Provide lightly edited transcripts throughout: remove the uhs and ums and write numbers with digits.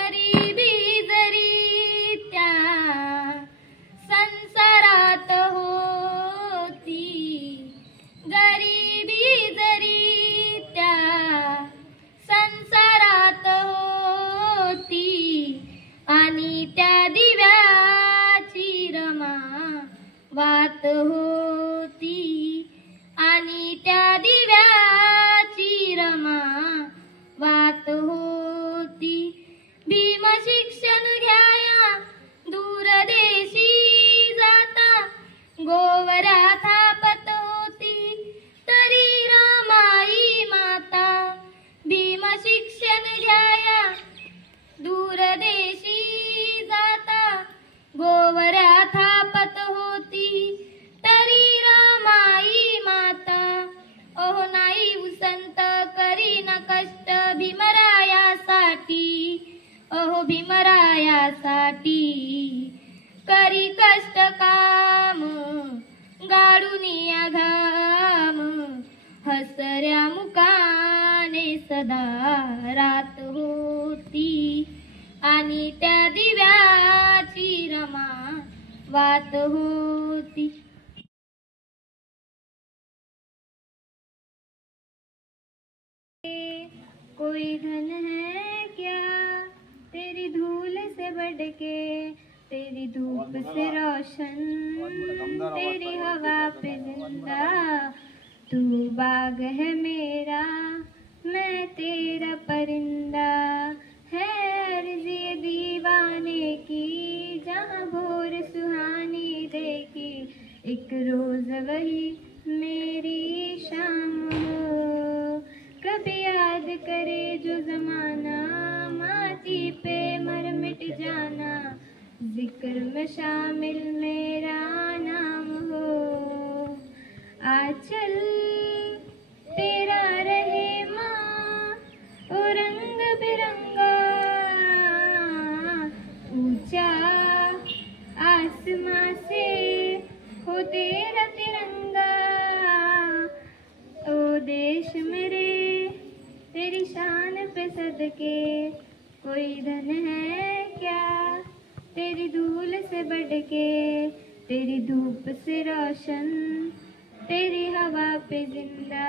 गरिबी जरी त्या संसारात होती, गरिबी जरी त्या संसारात होती, आणि त्या दिव्याची रमा वात होती, आणि त्या दिव्याची रमा वात होती. भीम शिक्षण घ्याया दूरदेशी जाता, गोवऱ्या थापत होती तरी रमाई माता. भीम शिक्षण घ्याया दूरदेशी जाता, गोवऱ्या थापत होती तरी रमाई माता. अहो नाही उसंत करी न कष्ट भीमरायासाठी, अहो भीमरायासाठी करी कष्ट काम, गाडूनिया घाम, हसऱ्या मुकाने सदा रात होती, आणि त्या दिव्याची रमा वात होती. कोई धन है क्या तेरी धूल से बढ़ के, तेरी धूप से रोशन, तेरी हवा पे जिंदा. तू बाग है मेरा, मैं तेरा परिंदा. है अर्ज़ी दीवाने की, जहाँ भोर सुहानी देखी, एक रोज वही मेरी शाम हो. कभी याद करे जो जमाना, माटी पे मर मिट जाना, जिक्र में शामिल मेरा नाम हो. आचल तेरा रहे माँ ओ रंग बिरंगा, ऊंचा आसमां से हो तेरा तिरंगा. ओ देश मेरे तेरी शान पे सदके, कोई धन है क्या तेरी धूल से बढ़ के, तेरी धूप से रोशन, तेरी हवा पे जिंदा.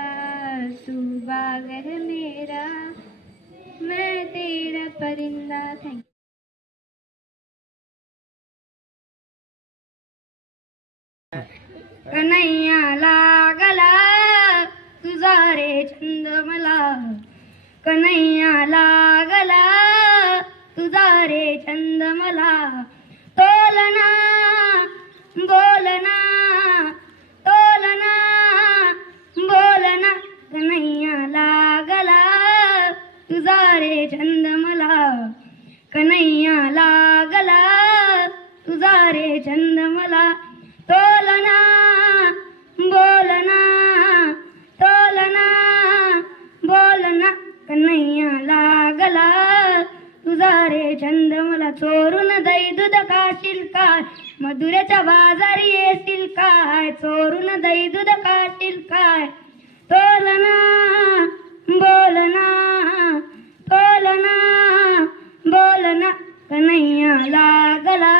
तू बाग है मेरा, मैं तेरा परिंदा. Thank you. कन्हैया लागला तुझा रे छंद मला, कन्हैया लागला तुझा रे छंद मला. तोलना बोलना, तोलना बोलना, कन्हैया लागला तुझा रे छंद मला. कन्हैया लागला तुझा रे छंद मला. तोलना बोलना, तोलना बोलना, कन्हैया लागला तुझा रे छंद मला. चोरून दही दूध खाशील काय, मधुऱ्याच्या बाजारी येशील काय, चोरून दही दूध खाशील काय. तोलना बोलना, तोलना बोलना, कन्हैया लागला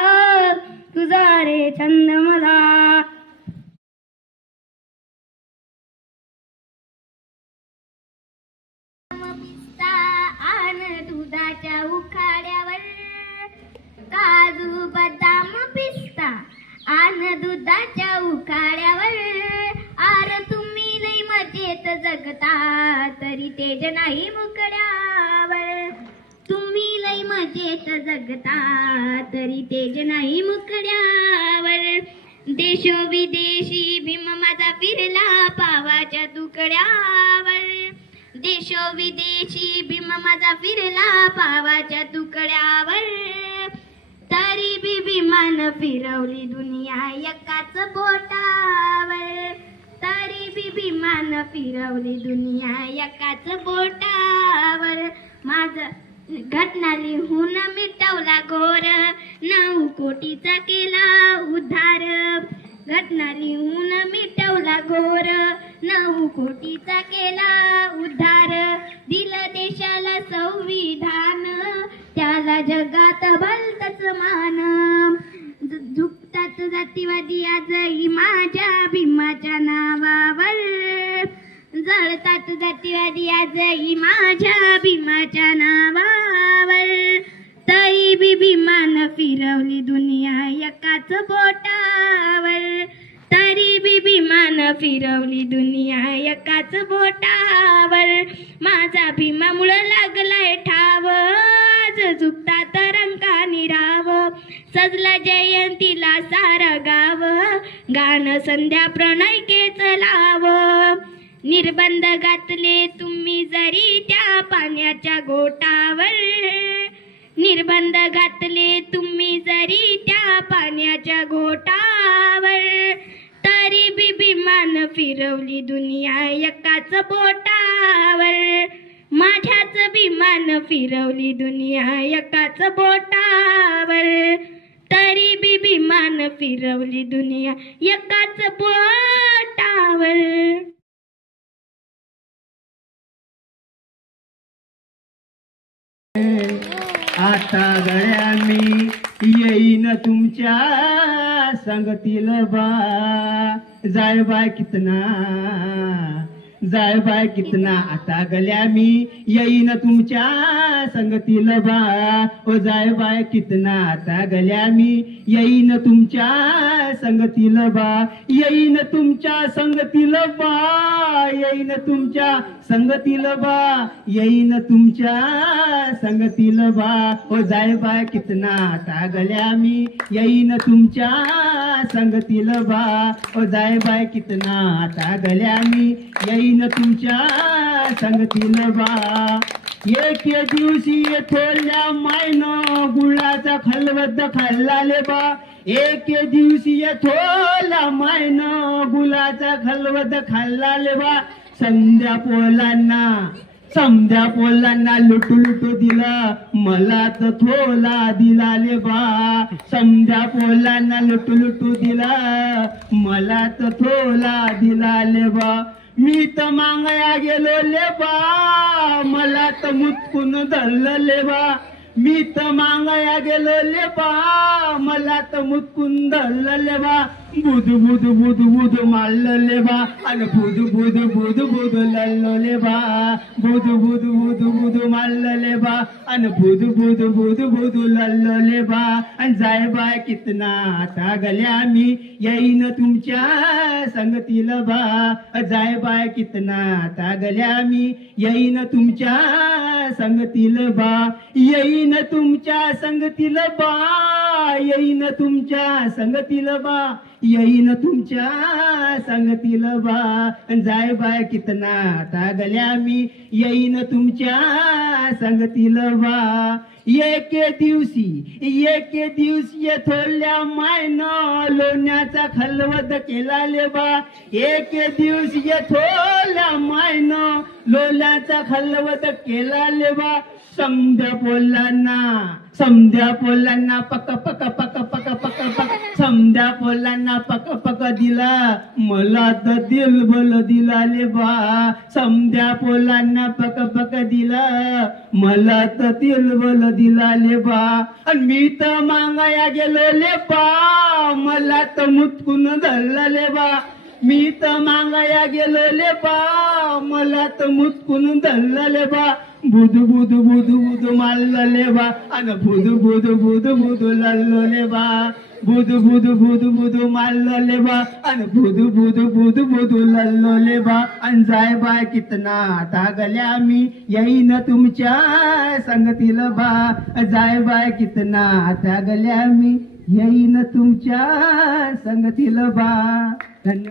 तुझा रे छंद मला. आन दुधाच्या उखाड्यावर, काजू बदाम पिस्ता आन दुधाच्या उखाड्यावर. आर तुम्ही लई मजेत जगता, तरी तेज नाही मुकड्यावर. तुम्ही लई मजेत जगता, तरी तेज नाही मुकड्यावर. देशो विदेशी भीम माझा फिरला पावाच्या तुकड्यावर. देशो विदेशी भीम माझा फिरला पावाच्या तुकड्यावर. तरी बी भीमान फिरवली दुनिया एकाच बोटावर. तरी बी भीमान फिरवली दुनिया एकाच बोटावर. माझं घटना लिहून मिटवला घोर, 9 कोटीचा केला उद्धार. घटना लिहून मिटवला घोर, 9 कोटीचा केला उद्धार. दिलं देशाला संविधान, त्या झाला जगात भलतच मान, झुकतात जातीवादी आजही माझ्या भीमाच्या नावावर, जळतात जातीवादी आजही माझ्या भीमाच्या नावावर, तरी बी भीमान फिरवली दुनिया एकाच बोटावर, तरी बी भीमान फिरवली दुनिया एकाच बोटावर, माझा भीमामुळं लागलाय ठाव, आज झुकतात रंकानी राव, सजला जयंतीला सारा गाव, गाणं संध्या प्रणयकेच लाव, निर्बंध घातले तुम्ही जरी त्या पाण्याच्या गोटावर, निर्बंध घातले तुम्ही जरी त्या पाण्याच्या घोटावर, तरी बी भीमान फिरवली दुनिया एकाच बोटावर, माझ्याच भीमान फिरवली दुनिया एकाच बोटावर, तरी बी भीमान फिरवली दुनिया एकाच बोटावर. आता गळ्या मी येईन तुमच्या संगतील बा, जाय बाय कितना, जाय बाय कितना, आता गल्या मी येईन तुमच्या संगतील बा, ओ जाय बाय कितना, आता गल्या मी येईन तुमच्या संगतील बा, येईन तुमच्या संगतील बा, येईन तुमच्या संगतील बा, येईन तुमच्या संगतील बा, ओ जाय बाय कितना, आता गल्या मी येईन तुमच्या संगतील बा, ओ जाय बाय कितना, आता गल्या मी येईन तुमच्या संगतील बा, एक दिवशी थोरल्या मायनं गुळाचा खलबद्द खाल्लाले बा, एक दिवशी थोरल्या मायनं गुळाचा खलबद्द खाल्लाले बा, संध्या पोलांना लुटू लुटू दिला, मला तर थोला दिलाले बा, संध्या पोलांना लुटू लुटू दिला, मला तर थोला दिलाले बा, मी तर मागाया गेलो ले बा, मला तर मुतकून धरले बा, मी तर मागाया गेलो ले बा, मला तर मुतकून धरले बा, बुध बुध बुध बुध मारले बा, आणि बुध बुध बुध बुध लल्ले बा, बुध बुध बुध बुध मारले बा, आणि बुध बुध बुध बुध लल्ले बा, आणि जाय बाय कितना, आता गल्या मी येईन तुमच्या संगतील बा, जाय बाय कितना, आता गल्या मी येईन तुमच्या संगतील बा, येईन तुमच्या संगतील बा, येईन तुमच्या संगतील बा, येईन तुमच्या संगतील बा, जाय बाय कितना, आता गल्या मी येईन तुमच्या संगतील बा, एक दिवशी थोरल्या मायनं लोण्याचा खलवद केला ले बा, एक दिवशी थोरल्या मायनं लोण्याचा खलवद केला ले बा, समध्या पोलांना पक पक पक पक पक पक, समध्या पोलांना पक पक दिला, मला तर दिल बल दिला ले बा, समध्या पोलांना पक पक दिला, मला तर दिल बल दिला ले बा, आणि मी तर मागाया गेलो ले बा, मला तर मुतकून धरला ले बा, मी तर मागाया गेलो ले बा, मला तर मुतकून धरला ले बा, बुध बुध बुध बुध मारले बा, आणि बुध बुध बुध बुध लल्ले बा, बुध बुध बुध बुध मारले बा, आणि बुध बुध बुध बुध लल्ले बा, आणि जाय बाय कितना, आता गल्या मी येईन तुमच्या संगतील बा, जाय बाय कितना, आता गल्या मी येईन तुमच्या संगतील बा. धन्यवाद.